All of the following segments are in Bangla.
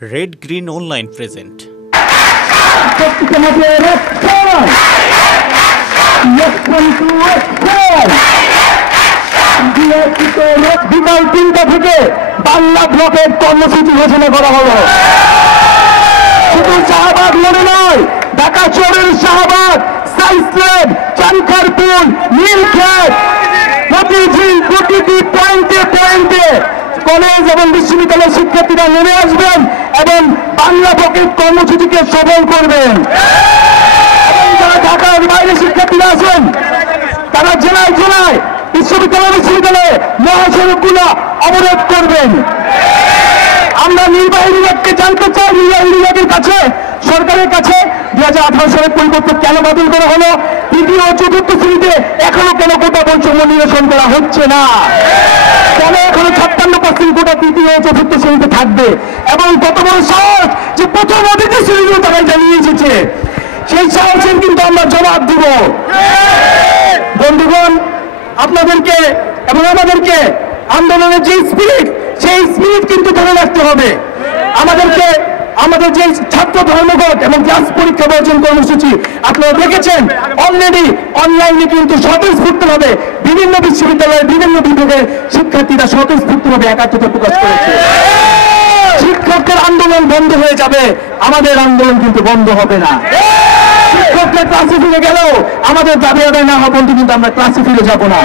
Red Green Online present. বিকাল ৩টা থেকে বাংলা ব্লকের কর্মসূচি ঘোষণা করা হলো। শুধু শাহবাগ মোড়ে নয়, ঢাকা শহরের শাহবাগ, সাইসলেট, চানখারপুল, নীলক্ষেত, প্রতিটি পয়েন্টে পয়েন্টে কলেজ এবং বিশ্ববিদ্যালয়ের শিক্ষার্থীরা নেমে আসবেন এবং বাংলা ব্লকের কর্মসূচিকে সফল করবেন। এবং যারা ঢাকার বাইরে শিক্ষার্থীরা আছেন তারা জেলায় জেলায় বিশ্ববিদ্যালয়ে মহাসড়কগুলো অবরোধ করবেন। আমরা নির্বাহী বিভাগকে জানতে চাই, নির্বাহী বিভাগের কাছে, সরকারের কাছে 2018 সালের পরিবর্তন কেন বাতিল করা হলো? তৃতীয় ও চতুর্থ শ্রেণীতে এখনো কেন কোটা বৈষম্য নিরসন করা হচ্ছে না? কেন এখনো 56% কোটা তৃতীয় ও চতুর্থ শ্রেণীতে থাকবে? এবং কত বড় সাহস যে প্রথম ও দ্বিতীয় শ্রেণীতেও তারা জানিয়ে এসেছে, সেই সাহসের কিন্তু আমরা জবাব দিব। বন্ধুগণ, আপনাদেরকে এবং আমাদেরকে আন্দোলনের যে স্পিরিট, সেই স্পিরিট কিন্তু ধরে রাখতে হবে। আমাদের যে ছাত্র ধর্মঘট এবং ক্লাস পরীক্ষা বর্জন কর্মসূচি আপনারা দেখেছেন, অলরেডি অনলাইনে কিন্তু স্বতঃস্ফূর্তভাবে বিভিন্ন বিশ্ববিদ্যালয়ের বিভিন্ন বিভাগের শিক্ষার্থীরা স্বতঃস্ফূর্তভাবে একাত্মতা প্রকাশ করেছে। শিক্ষকদের আন্দোলন বন্ধ হয়ে যাবে, আমাদের আন্দোলন কিন্তু বন্ধ হবে না। শিক্ষকরা ক্লাসে ফিরে গেলেও আমাদের দাবি আদায় না হওয়া পর্যন্ত কিন্তু আমরা ক্লাসে ফিরে যাব না।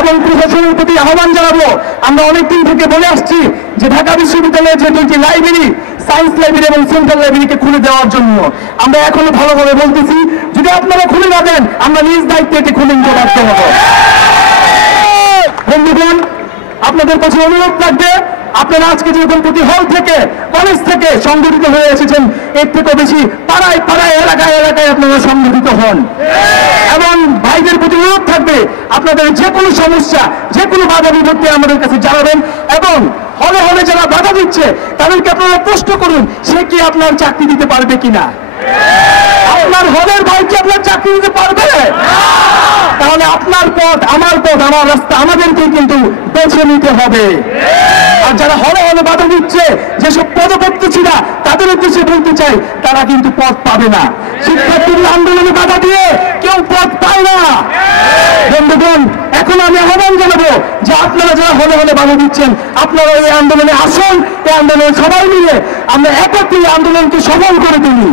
এবং প্রশাসনের প্রতি আহ্বান জানাবো, আমরা অনেকদিন থেকে বলে আসছি যে ঢাকা বিশ্ববিদ্যালয়ের যে দুইটি লাইব্রেরি, সায়েন্স লাইব্রেরি এবং সেন্ট্রাল লাইব্রেরিকে খুলে দেওয়ার জন্য আমরা এখনো ভালোভাবে বলতেছি, যদি আপনারা খুলে না দেন আমরা নিজ দায়িত্বে এটি খুলে নিতে বাধ্য হব। বন্ধুগণ, আপনাদের কাছে অনুরোধ থাকবে, আপনারা আজকে যেরকম প্রতি হল থেকে, কলেজ থেকে সংগঠিত হয়ে এসেছেন, এর থেকেও বেশি পাড়ায় পাড়ায়, এলাকায় এলাকায় আপনারা সংগঠিত হন। এবং ভাইদের প্রতি অনুরোধ থাকবে, আপনাদের যে কোনো সমস্যা, যে কোনো বাধা বিপত্তি আমাদের কাছে জানাবেন। এবং হলে হলে যারা বাধা দিচ্ছে তাদেরকে আপনারা প্রশ্ন করুন, সে কি আপনার চাকরি দিতে পারবে কিনা? আপনার হলের ভাইকে আপনার চাকরি দিতে পারবে? তাহলে আপনার পথ, আমার রাস্তা আমাদেরকে কিন্তু বেছে নিতে হবে। আর যারা হলে হলে বাধা দিচ্ছে, যেসব পদপ্রার্থীরা, তাদের উদ্দেশ্যে বলতে চাই, তারা কিন্তু পথ পাবে না। শিক্ষার্থীদের আন্দোলনে বাধা দিয়ে কেউ পথ পায় না। বন্ধুগণ, এখন আমি আহ্বান জানাবো যে আপনারা যারা হলে হলে বাধা দিচ্ছেন, আপনারা এই আন্দোলনে আসুন। এই আন্দোলনে সবাই মিলে আমরা একত্রে আন্দোলনকে সফল করে তুলি।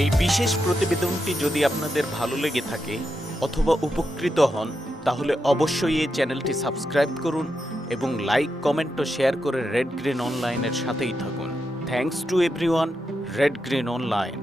এই বিশেষ প্রতিবেদনটি যদি আপনাদের ভালো লেগে থাকে অথবা উপকৃত হন, তাহলে অবশ্যই এই চ্যানেলটি সাবস্ক্রাইব করুন এবং লাইক, কমেন্ট ও শেয়ার করে রেড গ্রিন অনলাইনের সাথেই থাকুন। Thanks to everyone. Red green online.